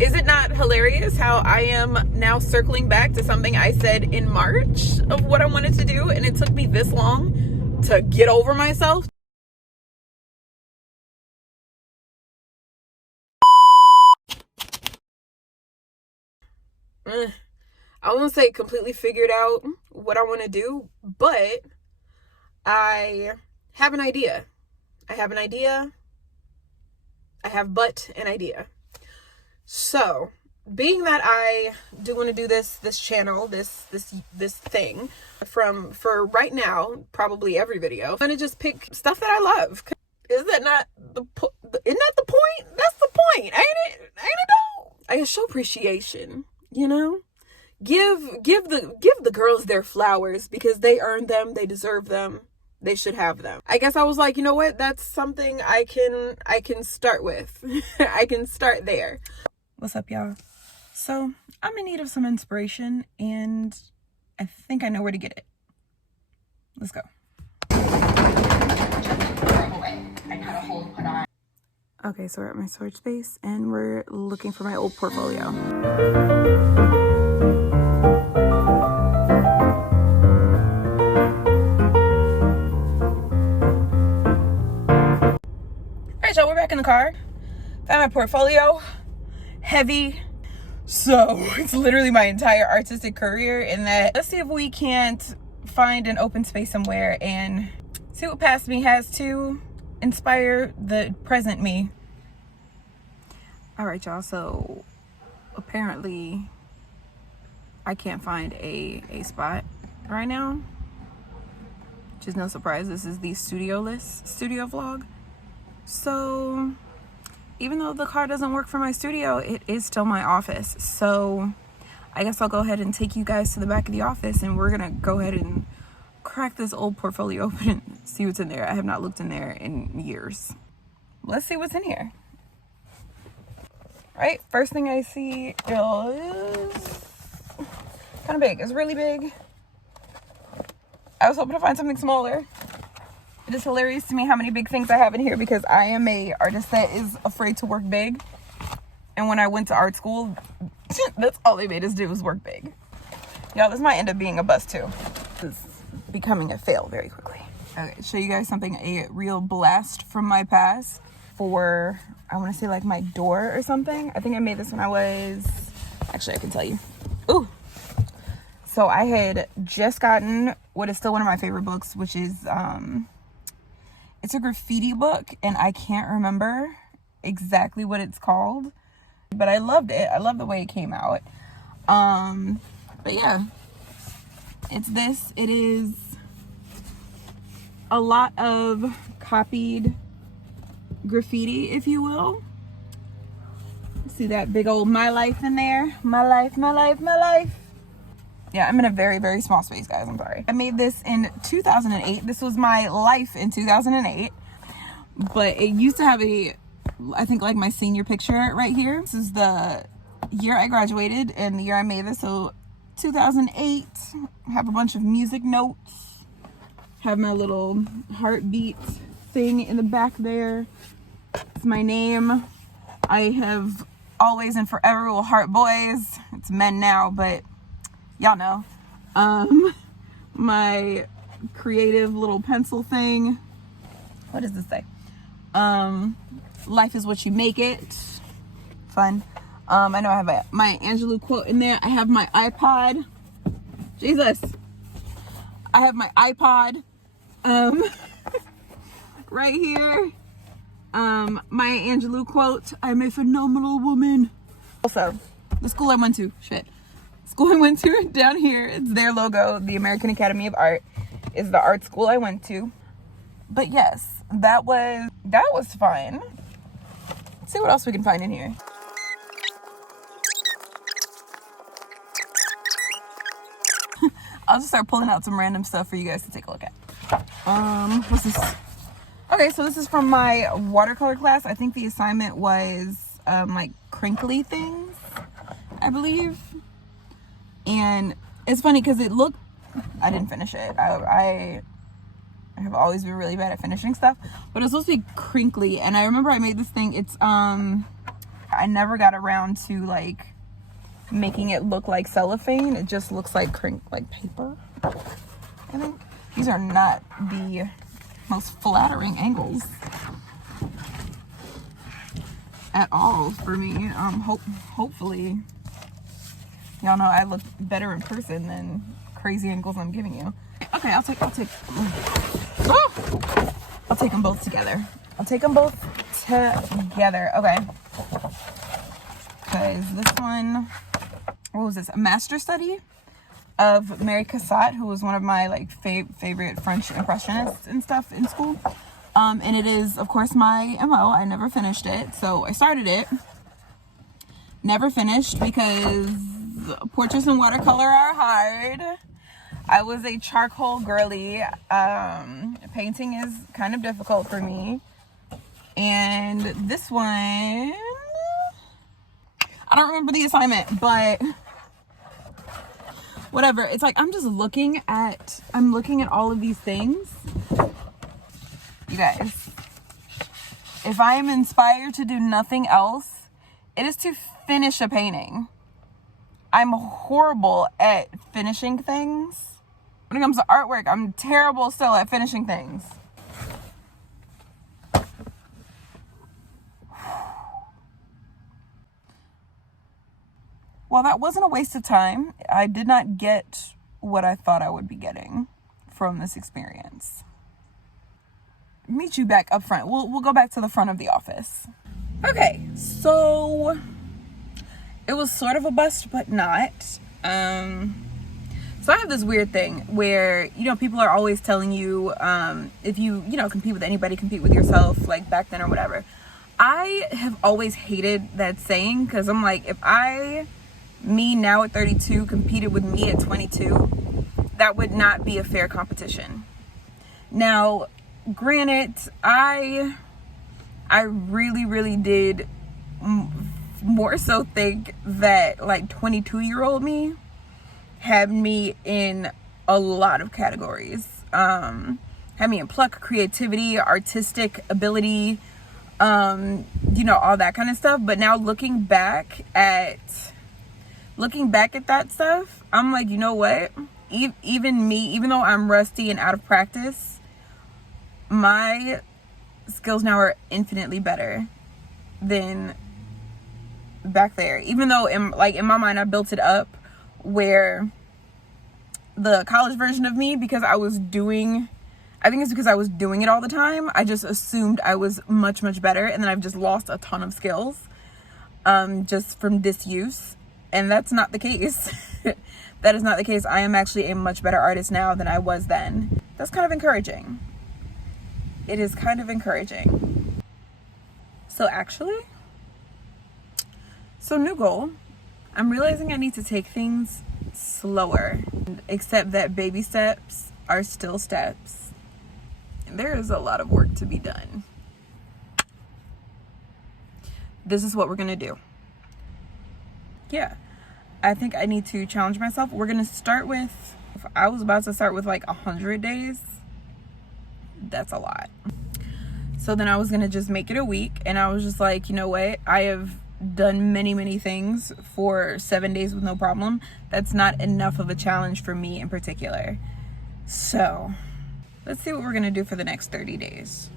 Is it not hilarious how I am now circling back to something I said in March of what I wanted to do, and it took me this long to get over myself? I won't say completely figured out what I want to do, but I have an idea. I have an idea. I have but an idea. So, being that I do want to do this channel, this thing for right now, probably every video, I'm gonna just pick stuff that I love. Is that not isn't that the point? That's the point, ain't it? Ain't it though? I show appreciation, you know. Give the girls their flowers because they earned them, they deserve them. They should have them. I guess I was like, you know what? That's something I can start with. I can start there. What's up, y'all? So I'm in need of some inspiration, and I think I know where to get it. Let's go. Okay, so we're at my storage space, and we're looking for my old portfolio. Alright, y'all, we're back in the car. Found my portfolio. Heavy. So it's literally my entire artistic career in that. Let's see if we can't find an open space somewhere and see what past me has to inspire the present me. All right, y'all, so apparently I can't find a spot right now, which is no surprise. This is the Studioless studio vlog. So even though the car doesn't work for my studio, it is still my office. So I guess I'll go ahead and take you guys to the back of the office, and we're gonna go ahead and crack this old portfolio open and see what's in there. I have not looked in there in years. Let's see what's in here. Right, first thing I see is kind of big. It's really big. I was hoping to find something smaller. It is hilarious to me how many big things I have in here because I am a artist that is afraid to work big. And when I went to art school, that's all they made us do was work big. Y'all, this might end up being a bust too. This is becoming a fail very quickly. Okay, show you guys something, a real blast from my past for, I want to say like my door or something. I think I made this when I was, actually I can tell you. Ooh. So I had just gotten what is still one of my favorite books, which is, it's a graffiti book, and I can't remember exactly what it's called, but I loved it. I love the way it came out. But yeah, it's this. It is a lot of copied graffiti, if you will. See that big old my life in there? My life, my life, my life. Yeah, I'm in a very, very small space, guys. I'm sorry. I made this in 2008. This was my life in 2008. But it used to have I think like my senior picture right here. This is the year I graduated and the year I made this. So 2008. Have a bunch of music notes. Have my little heartbeat thing in the back there. It's my name. I have always and forever will heart boys. It's men now, but y'all know. My creative little pencil thing. What does this say? Life is what you make it. Fun. I know I have my Angelou quote in there. I have my iPod. Jesus. I have my iPod. Right here. My Angelou quote. I'm a phenomenal woman. Also, the school I went to. School I went to down here, it's their logo. The American Academy of Art is the art school I went to. But yes, that was fun. Let's see what else we can find in here. I'll just start pulling out some random stuff for you guys to take a look at. What's this? Okay, so this is from my watercolor class. I think the assignment was like crinkly things, I believe. And it's funny because I didn't finish it. I have always been really bad at finishing stuff, but it was supposed to be crinkly. And I remember I made this thing. It's, I I never got around to like making it look like cellophane. It just looks like paper. I think these are not the most flattering angles at all for me. Hopefully y'all know I look better in person than crazy angles I'm giving you. Okay, I'll take them both together. Okay. Because this one, what was this? A master study of Mary Cassatt, who was one of my like favorite French impressionists and stuff in school. And it is, of course, my MO. I never finished it. So I started it. Never finished because portraits in watercolor are hard. I was a charcoal girly. Painting is kind of difficult for me. And this one, I don't remember the assignment, but whatever. It's like I'm looking at all of these things. You guys, if I am inspired to do nothing else, it is to finish a painting. I'm horrible at finishing things. When it comes to artwork, I'm terrible still at finishing things. Well, that wasn't a waste of time. I did not get what I thought I would be getting from this experience. Meet you back up front. We'll go back to the front of the office. Okay, so it was sort of a bust, but not. So I have this weird thing where, people are always telling you, if you, compete with anybody, compete with yourself, like back then or whatever. I have always hated that saying because I'm like, if me now at 32 competed with me at 22, that would not be a fair competition. Now, granted, I really, really did more so think that like 22-year-old me had me in a lot of categories. Had me in pluck, creativity, artistic ability, all that kind of stuff. But now looking back at that stuff, I'm like, you know what? Even me, even though I'm rusty and out of practice, my skills now are infinitely better than back there. Even though in my mind I built it up where the college version of me, because I think it's because I was doing it all the time, I just assumed I was much, much better, and then I've just lost a ton of skills just from disuse. And that's not the case. That is not the case. I am actually a much better artist now than I was then. That's kind of encouraging. It is kind of encouraging. So new goal. I'm realizing I need to take things slower. Except that baby steps are still steps. There is a lot of work to be done. This is what we're gonna do. Yeah. I think I need to challenge myself. We're gonna start with, I was about to start with like 100 days. That's a lot. So then I was gonna just make it a week, and I was just like, you know what? I have done many, many things for 7 days with no problem. That's not enough of a challenge for me in particular. So let's see what we're gonna do for the next 30 days.